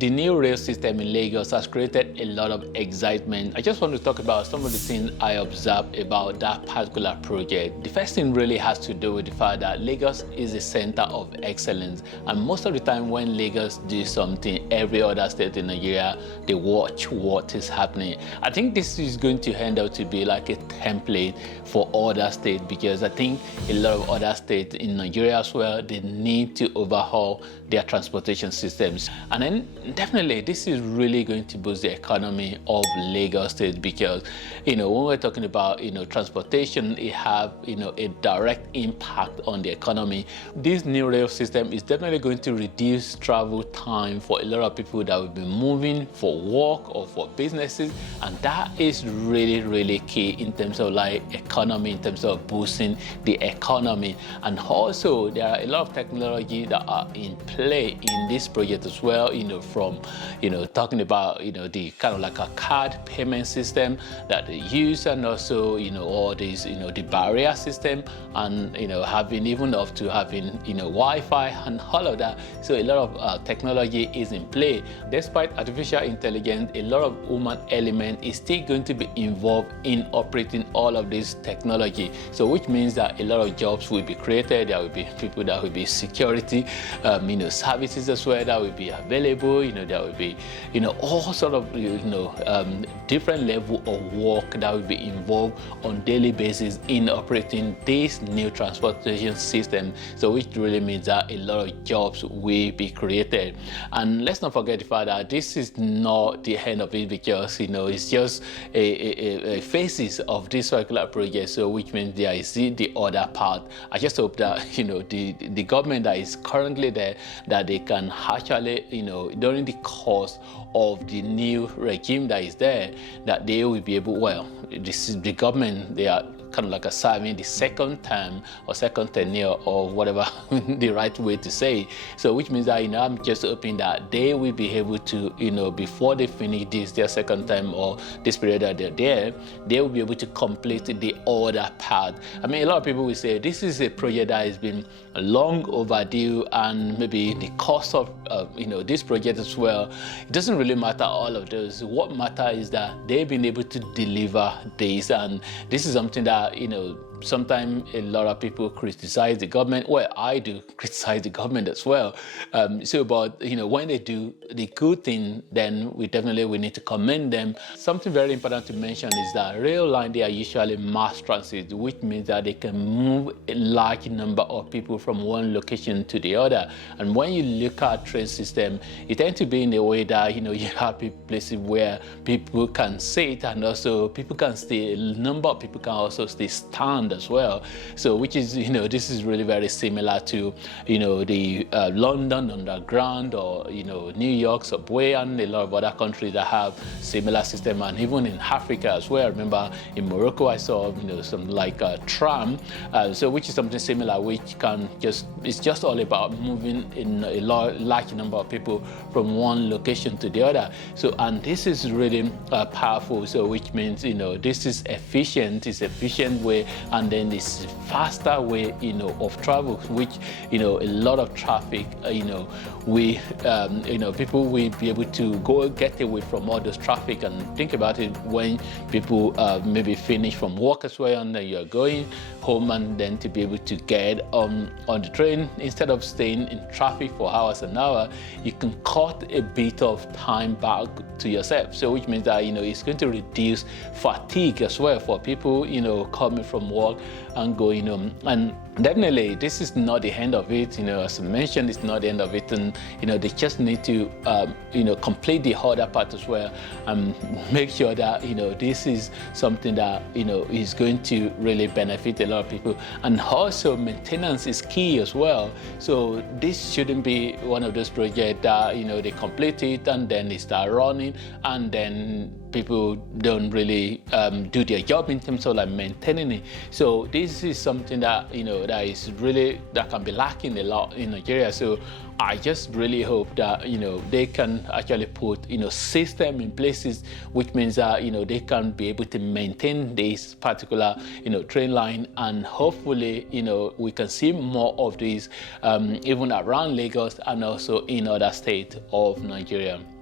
the new rail system in Lagos has created a lot of excitement. I just want to talk about some of the things I observed about that particular project. The first thing really has to do with the fact that Lagos is a center of excellence, and most of the time when Lagos do something, every other state in Nigeria, they watch what is happening. I think this is going to end up to be like a template for other states, because I think a lot of other states in Nigeria as well, they need to overhaul their transportation systems. And then definitely this is really going to boost the economy of Lagos State, because when we're talking about transportation, it have a direct impact on the economy. This new rail system is definitely going to reduce travel time for a lot of people that will be moving for work or for businesses, and that is really key in terms of like economy, in terms of boosting the economy. And also there are a lot of technology that are in play in this project as well, from talking about the kind of like a card payment system that they use, and also all these the barrier system, and having even up to having Wi-Fi and all of that. So a lot of technology is in play. Despite artificial intelligence, a lot of human element is still going to be involved in operating all of this technology. So which means that a lot of jobs will be created. There will be people that will be security services as well that will be available. There will be all sort of different level of work that will be involved on daily basis in operating this new transportation system. So which really means that a lot of jobs will be created. And let's not forget the fact that this is not the end of it, because it's just a phases of this particular project. So which means there is the other part. I just hope that the government that is currently there, that they can actually during the course of the new regime that is there, that they will be able, this is the government, they are kind of like serving the second term or second tenure, or whatever the right way to say. So which means that I'm just hoping that they will be able to before they finish their second term or this period that they're there, they will be able to complete the other part. I mean, a lot of people will say this is a project that has been long overdue, and maybe the cost of this project as well, it doesn't really matter all of those. What matters is that they've been able to deliver this, and this is something that sometimes a lot of people criticize the government. Well, I do criticize the government as well. But when they do the good thing, then we need to commend them. Something very important to mention is that rail line, they are usually mass transit, which means that they can move a large number of people from one location to the other. And when you look at train system, it tends to be in a way that you have places where people can sit, and also people can stay. A number of people can also stay stand as well. So which is this is really very similar to the London Underground, or New York subway, and a lot of other countries that have similar system, and even in Africa as well. I remember in Morocco I saw something like a tram, so which is something similar, which it's just all about moving in a large number of people from one location to the other. So, and this is really powerful. So which means this is efficient. It's efficient way, and then this faster way of travel, which a lot of traffic people will be able to get away from all those traffic. And think about it, when people maybe finish from work as well, and then you're going home, and then to be able to get on the train, instead of staying in traffic for hours and hours, you can cut a bit of time back to yourself. So which means that it's going to reduce fatigue as well for people coming from work and going home. And definitely this is not the end of it. As I mentioned, it's not the end of it, and they just need to complete the other part as well, and make sure that this is something that is going to really benefit a lot of people. And also maintenance is key as well. So this shouldn't be one of those projects that they complete it and then they start running, and then people don't really do their job in terms of like maintaining it. So this is something that, you know, that can be lacking a lot in Nigeria. So I just really hope that, you know, they can actually put, you know, system in places, which means that, you know, they can be able to maintain this particular, you know, train line, and hopefully, you know, we can see more of these even around Lagos and also in other states of Nigeria.